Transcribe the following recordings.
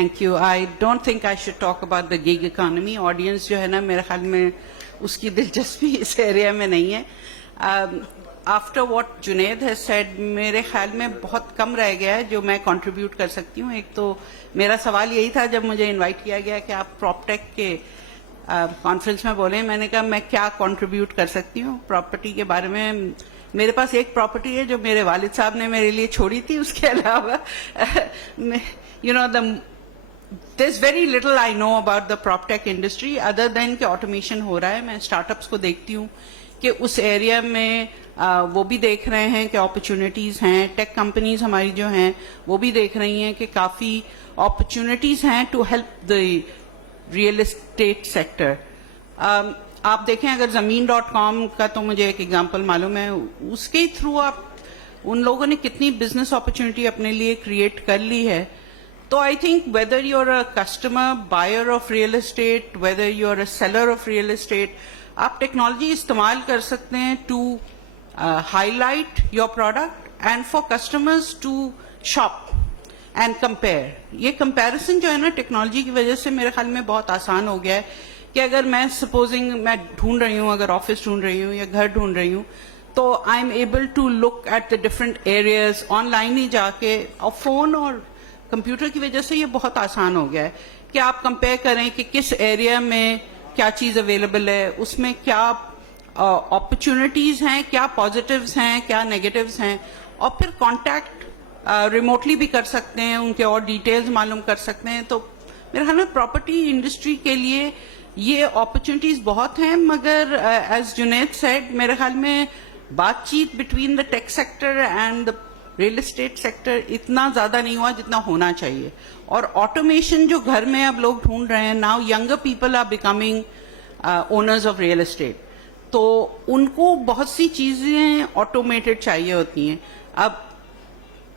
Thank you. I don't think I should talk about the gig economy. Audience جو ہے نا میرے خیال میں اس کی دلچسپی اس ایریا میں نہیں ہے. After what Junaid has said, میرے خیال میں بہت کم رہ گیا ہے جو میں کنٹریبیوٹ کر سکتی ہوں. ایک تو میرا سوال یہی تھا جب مجھے انوائٹ کیا گیا کہ آپ پراپ ٹیک کے کانفرنس میں بولیں. میں نے کہا میں کیا کنٹریبیوٹ کر سکتی ہوں پراپرٹی کے بارے میں. میرے پاس ایک پراپرٹی ہے جو میرے والد صاحب نے میرے لیے چھوڑی تھی. اس کے علاوہ there's very little I know about the prop tech industry other than کہ automation ہو رہا ہے. میں اسٹارٹ اپس کو دیکھتی ہوں کہ اس ایریا میں وہ بھی دیکھ رہے ہیں کہ اپرچونٹیز ہیں. ٹیک کمپنیز ہماری جو ہیں وہ بھی دیکھ رہی ہیں کہ کافی اپرچونٹیز ہیں to help the real estate sector. آپ دیکھیں اگر زمین.com کا تو مجھے ایک ایگزامپل معلوم ہے, اس کے تھرو آپ ان لوگوں نے کتنی بزنس اپرچونٹی اپنے لیے کریٹ کر لی ہے. تو I think whether you are a customer buyer of real estate, whether you are a seller of real estate, آپ ٹیکنالوجی استعمال کر سکتے ہیں to highlight your product and for customers to shop and compare. یہ comparison جو ہے نا technology کی وجہ سے میرے خیال میں بہت آسان ہو گیا ہے کہ اگر میں سپوزنگ میں ڈھونڈ رہی ہوں, اگر آفس ڈھونڈ رہی ہوں یا گھر ڈھونڈ رہی ہوں, تو I am able to look at the different areas online ہی جا کے. اور فون اور کمپیوٹر کی وجہ سے یہ بہت آسان ہو گیا ہے کہ آپ کمپیئر کریں کہ کس ایریا میں کیا چیز اویلیبل ہے, اس میں کیا اپرچونٹیز ہیں, کیا پازیٹیوز ہیں, کیا نیگیٹیوز ہیں, اور پھر کانٹیکٹ ریموٹلی بھی کر سکتے ہیں, ان کے اور ڈیٹیلز معلوم کر سکتے ہیں. تو میرے خیال میں پراپرٹی انڈسٹری کے لیے یہ اپرچونٹیز بہت ہیں. مگر ایز جنید سیڈ, میرے خیال میں بات چیت between the take sector and the real estate sector اتنا زیادہ نہیں ہوا جتنا ہونا چاہیے. اور آٹومیشن جو گھر میں اب لوگ ڈھونڈ رہے ہیں, now younger people are becoming owners of real estate, تو ان کو بہت سی چیزیں آٹومیٹڈ چاہیے ہوتی ہیں. اب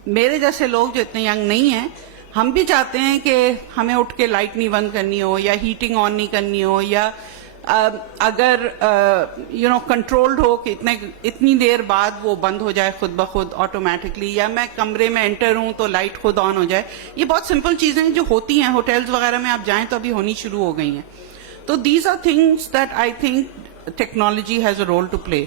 میرے جیسے لوگ جو اتنے ینگ نہیں ہیں, ہم بھی چاہتے ہیں کہ ہمیں اٹھ کے لائٹ نہیں بند کرنی ہو یا ہیٹنگ آن نہیں کرنی ہو, یا اگر کنٹرولڈ ہو کہ اتنی دیر بعد وہ بند ہو جائے خود بخود آٹومیٹکلی, یا میں کمرے میں انٹر ہوں تو لائٹ خود آن ہو جائے. یہ بہت سمپل چیزیں جو ہوتی ہیں ہوٹلز وغیرہ میں آپ جائیں تو ابھی ہونی شروع ہو گئی ہیں. تو these are things that I think technology has a role to play.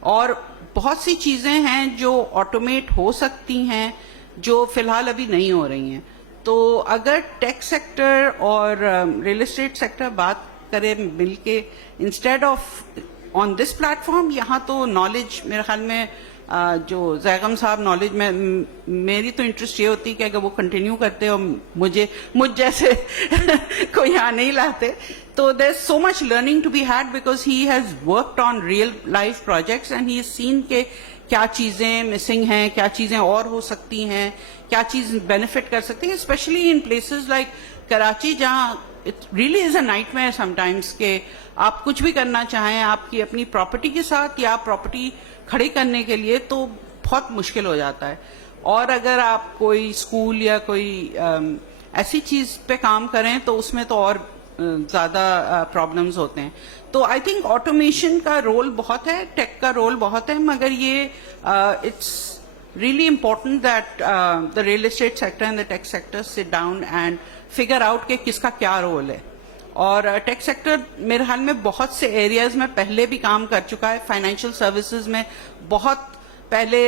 اور بہت سی چیزیں ہیں جو آٹومیٹ ہو سکتی ہیں جو فی الحال ابھی نہیں ہو رہی ہیں. تو اگر ٹیک سیکٹر اور ریئل اسٹیٹ سیکٹر بات کرے مل کے instead of on this plate form, یہاں تو نالج میرے خیال میں جو زیغم صاحب نالج میں میری تو انٹرسٹ یہ ہوتی کہ اگر وہ کنٹینیو کرتے اور مجھ جیسے کوئی یہاں نہیں لاتے, تو there is so much learning to be had because he has worked on real life projects and he has seen کہ کیا چیزیں مسنگ ہیں, کیا چیزیں اور ہو سکتی ہیں, کیا چیز بینیفٹ کر سکتی ہیں, especially in places like Karachi جہاں it really is a nightmare sometimes کہ آپ کچھ بھی کرنا چاہیں آپ کی اپنی پراپرٹی کے ساتھ یا پراپرٹی کھڑی کرنے کے لیے تو بہت مشکل ہو جاتا ہے. اور اگر آپ کوئی اسکول یا کوئی ایسی چیز پہ کام کریں تو اس میں تو اور زیادہ پرابلمز ہوتے ہیں. تو آئی تھنک آٹومیشن کا رول بہت ہے, ٹیک کا رول بہت ہے, مگر یہ it's really important that the real estate sector and the tech sector sit down and figure out کہ کس کا کیا رول ہے. اور ٹیک سیکٹر میرے خیال میں بہت سے ایریاز میں پہلے بھی کام کر چکا ہے. فائنینشیل سروسز میں بہت پہلے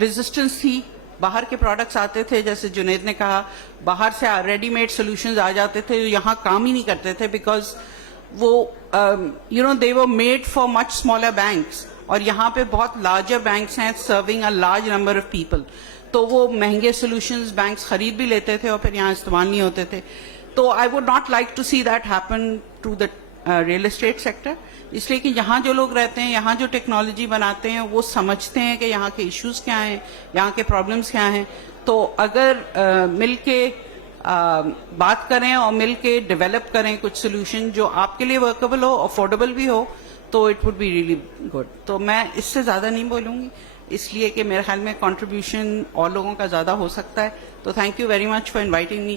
ریزسٹنس تھی, باہر کے پروڈکٹس آتے تھے, جیسے جنید نے کہا باہر سے ریڈی میڈ سولوشنز آ جاتے تھے جو یہاں کام ہی نہیں کرتے تھے بیکاز وہ they were made for much smaller banks, اور یہاں پہ بہت لارجر بینکس ہیں serving a large number of people, تو وہ مہنگے سولوشنز بینکس خرید بھی لیتے تھے اور پھر یہاں استعمال نہیں ہوتے تھے. تو I would not like to see that happen to the real estate sector, اس لیے کہ یہاں جو لوگ رہتے ہیں, یہاں جو ٹیکنالوجی بناتے ہیں, وہ سمجھتے ہیں کہ یہاں کے ایشوز کیا ہیں, یہاں کے پرابلمس کیا ہیں. تو اگر مل کے بات کریں اور مل کے ڈیولپ کریں کچھ سولوشن جو آپ کے لیے ورکیبل ہو, افورڈیبل بھی ہو, تو it would be really good. تو میں اس سے زیادہ نہیں بولوں گی اس لیے کہ میرے خیال میں کنٹریبیوشن اور لوگوں کا زیادہ ہو سکتا ہے. تو thank you very much for inviting me.